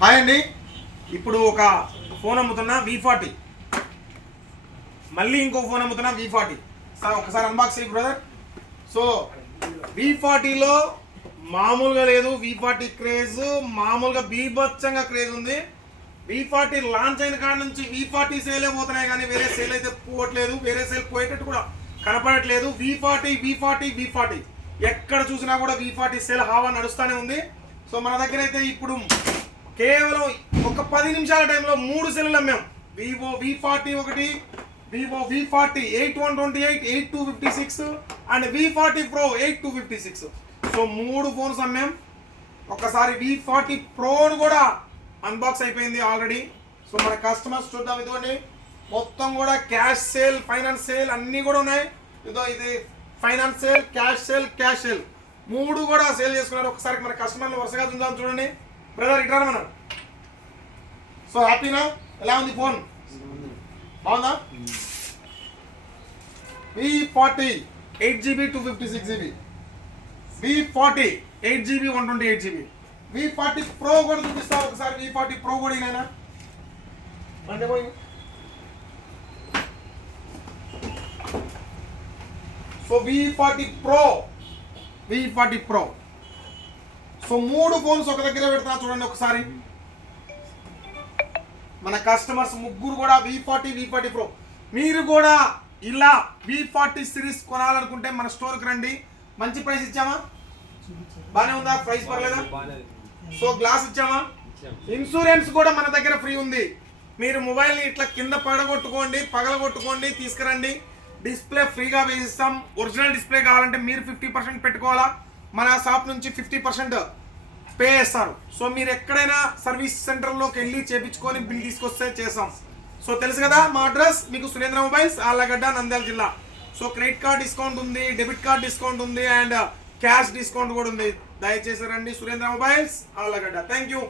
Hi అండి. ఇప్పుడు ఒక ఫోన్ అమ్ముతున్నా V40, మళ్ళీ ఇంకో ఫోన్ అమ్ముతున్నా V40. సార్ ఒకసారి అన్బాక్స్ చేయి బ్రదర్. సో V40లో మామూలుగా లేదు, V40 క్రేజ్ మామూలుగా బీభత్సంగా క్రేజ్ ఉంది. V40 లాంచ్ అయిన కాడ నుంచి V40 సేలే పోతున్నాయి కానీ వేరే సేల్ అయితే పోవట్లేదు, వేరే సేల్ పోయేటట్టు కూడా కనపడట్లేదు. V40 ఎక్కడ చూసినా కూడా V40 సేల్ హావా నడుస్తూనే ఉంది. సో మన దగ్గర అయితే ఇప్పుడు కేవలం ఒక 10 నిమిషాల టైంలో 3 సెల్లులు అమ్మాం. వివో V40 ఒకటి, Vivo V40 8128 8256 and V40 Pro 8256. So 3 phones అమ్మాం. ఒక్కసారి V40 Proను కూడా అన్బాక్స్ అయిపోయింది ఆల్రెడీ. సో మన కస్టమర్స్ చూద్దాం. ఇదిగోండి మొత్తం కూడా క్యాష్ సేల్, ఫైనాన్స్ సేల్ అన్నీ కూడా ఉన్నాయి. ఇదో ఇది ఫైనాన్స్ సేల్, క్యాష్ సేల్ 3 కూడా సేల్ చేసుకున్నారు. ఒకసారి మన కస్టమర్లు వరుసగా చూద్దాం. చూడండి బ్రదర్, ఇట్లా మనం. సో హ్యాపీనా? ఎలా ఉంది ఫోన్? బాగుందా? V40 8GB 256GB, V40 8GB 128GB, V40 Pro కూడా చూపిస్తా. ఒకసారి V40 Pro కూడా ఇదేనా అంటే పోయి. So V40 Pro. So 3 phones ఒక దగ్గర పెడతా చూడండి ఒకసారి. మన కస్టమర్స్ ముగ్గురు కూడా V40 Pro. మీరు కూడా ఇలా V40 సిరీస్ కొనాలనుకుంటే మన స్టోర్కి రండి. మంచి ప్రైస్ ఇచ్చామా? బానే ఉందా? ప్రైస్ పర్లేదా? So glass ఇచ్చామా? ఇన్సూరెన్స్ కూడా మన దగ్గర ఫ్రీ ఉంది. మీరు మొబైల్ని ఇట్లా కింద పగలగొట్టుకోండి తీసుకురండి. డిస్ప్లే ఫ్రీగా వేసిస్తాం. ఒరిజినల్ డిస్ప్లే కావాలంటే మీరు 50% పెట్టుకోవాలా. మన షాప్ నుంచి 50% పే చేస్తారు. సో మీరు ఎక్కడైనా సర్వీస్ సెంటర్లోకి వెళ్ళి చేపించుకొని బిల్ తీసుకొస్తే చేస్తాం. సో తెలుసు కదా మా అడ్రస్ మీకు, సురేంద్ర మొబైల్స్, ఆళ్ళగడ్డ, నంద్యాల జిల్లా. సో క్రెడిట్ కార్డ్ డిస్కౌంట్ ఉంది, డెబిట్ కార్డ్ డిస్కౌంట్ ఉంది అండ్ క్యాష్ డిస్కౌంట్ కూడా ఉంది. దయచేసి రండి, Surendra mobiles, Allagadda. Thank you.